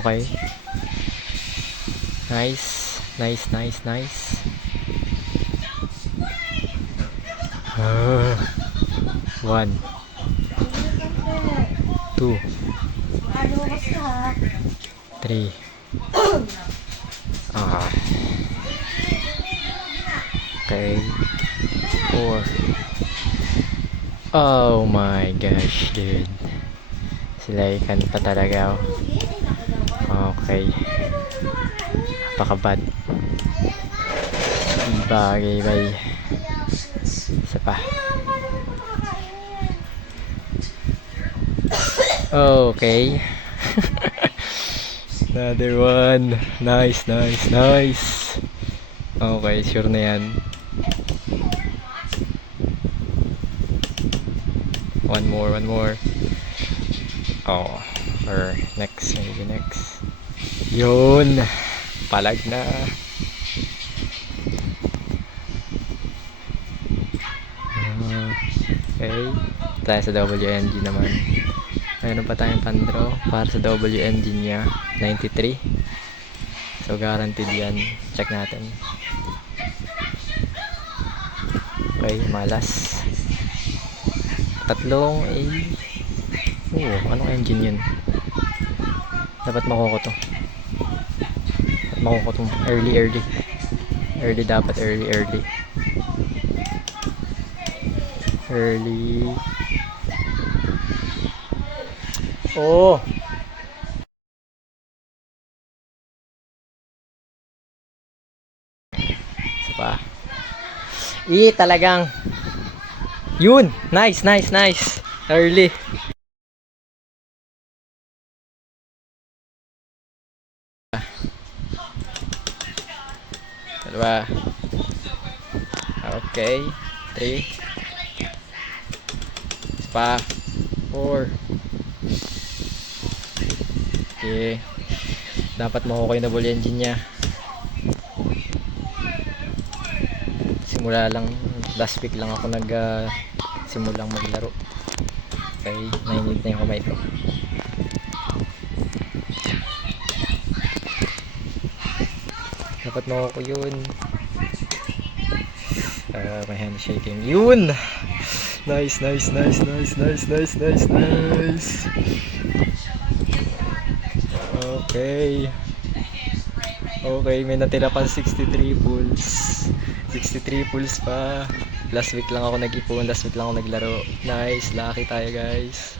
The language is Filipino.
Okay. Nice. Nice, nice, nice. One. Two. Three. Okay. Four. Oh my gosh, dude. Silaykan pa talaga ako. Okay. Napakabad. Bagay, bay. Isa pa. Okay. Another one. Nice, nice, nice. Okay, sure na yan. One more, one more. Oh, or next, maybe next. Yun. Palag na. Okay. Tayo sa WNG naman. Mayroon pa tayong pandraw para sa WNG niya. 93. So guaranteed yan. Check natin. Okay, malas. Tatlong A. Anong engine yun? Dapat makuha ko to. Dapat makuha ko tong early. Early dapat, early. Oh! Isa pa. Talagang. Yun! Nice. Early. Dalawa. Okay. 3. Isa pa. 4. Okay. Dapat makuha yung double engine niya. Simula lang, last week lang ako simulang maglaro. Okay, nainit na yung kamay ko. Dapat makuha ko yun. My hand shaking. Yun! Nice. Okay, may natira pang 63 pulls. 63 pulls pa. Last week lang ako nag-ipon, last week lang ako naglaro. Nice, lucky tayo guys.